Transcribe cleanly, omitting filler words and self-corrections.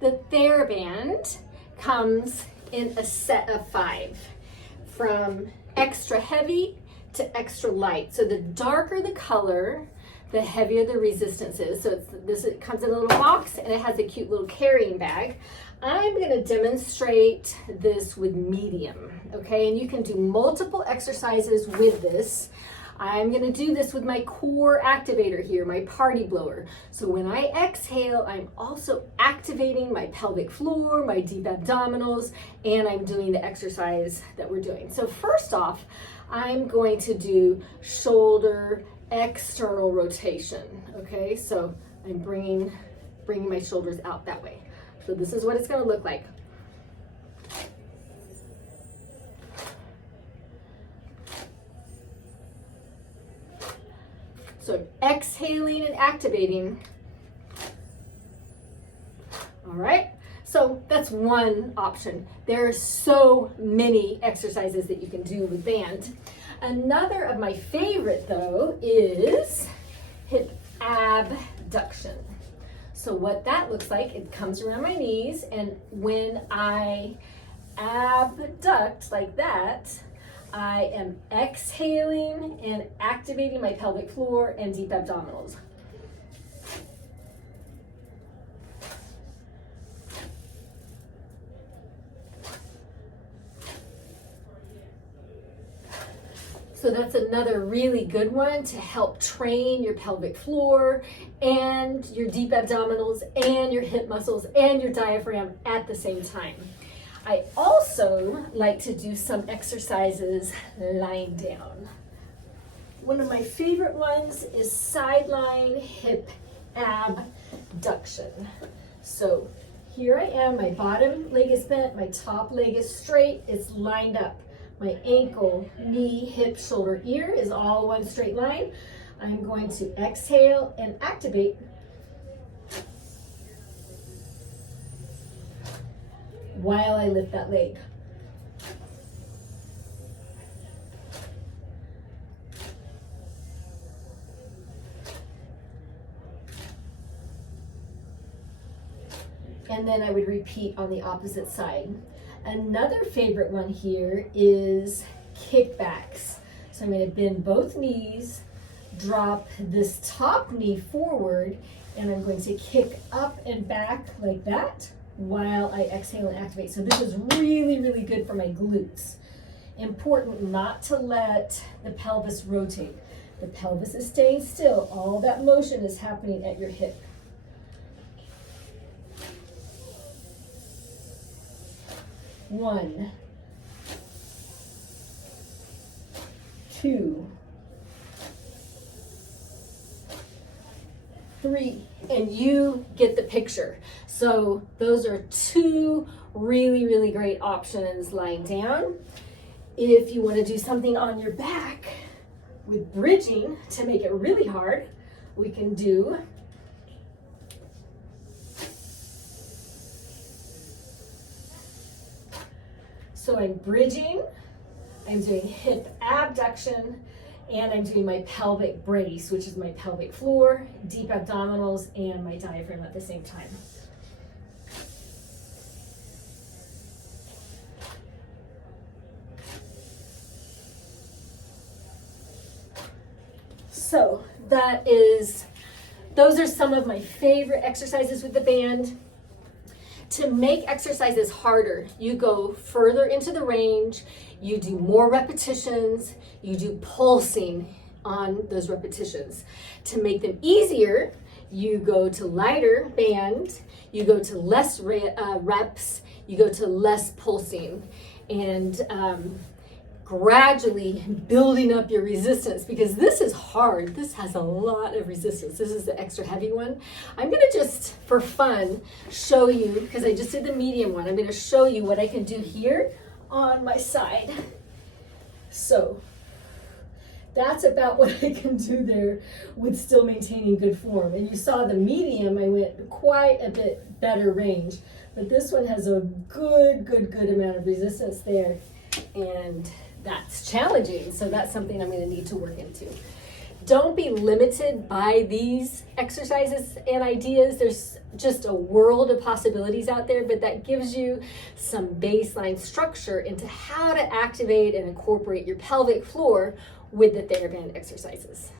The Theraband comes in a set of 5, from extra heavy to extra light. So the darker the color, the heavier the resistance is. So it comes in a little box and it has a cute little carrying bag. I'm going to demonstrate this with medium, okay? And you can do multiple exercises with this. I'm going to do this with my core activator here, my party blower. So when I exhale, I'm also activating my pelvic floor, my deep abdominals, and I'm doing the exercise that we're doing. So first off, I'm going to do shoulder external rotation, okay? So I'm bringing my shoulders out that way. So this is what it's going to look like. So exhaling and activating. All right, so that's one option. There are so many exercises that you can do with band. Another of my favorite though is hip abduction. So what that looks like, it comes around my knees, and when I abduct like that, I am exhaling and activating my pelvic floor and deep abdominals. So that's another really good one to help train your pelvic floor and your deep abdominals and your hip muscles and your diaphragm at the same time. I also like to do some exercises lying down. One of my favorite ones is sideline hip abduction. So here I am, my bottom leg is bent, my top leg is straight, it's lined up. My ankle, knee, hip, shoulder, ear is all one straight line. I'm going to exhale and activate. While I lift that leg. And then I would repeat on the opposite side. Another favorite one here is kickbacks. So I'm going to bend both knees, drop this top knee forward, and I'm going to kick up and back like that while I exhale and activate. So this is really, really good for my glutes. Important not to let the pelvis rotate. The pelvis is staying still. All that motion is happening at your hip. One, 2, 3, and you get the picture. So those are 2 really, really great options lying down. If you want to do something on your back with bridging to make it really hard, we can do so I'm bridging, I'm doing hip abduction, and I'm doing my pelvic brace, which is my pelvic floor, deep abdominals, and my diaphragm at the same time. So those are some of my favorite exercises with the band. To make exercises harder, you go further into the range, you do more repetitions, you do pulsing on those repetitions. To make them easier, you go to lighter band, you go to less reps, you go to less pulsing, and gradually building up your resistance, because this is hard. This has a lot of resistance. This is the extra heavy one. I'm gonna just, for fun, show you, because I just did the medium one, I'm gonna show you what I can do here on my side. So that's about what I can do there with still maintaining good form. And you saw the medium, I went quite a bit better range, but this one has a good amount of resistance there. And that's challenging, so that's something I'm going to need to work into. Don't be limited by these exercises and ideas. There's just a world of possibilities out there, but that gives you some baseline structure into how to activate and incorporate your pelvic floor with the Theraband exercises.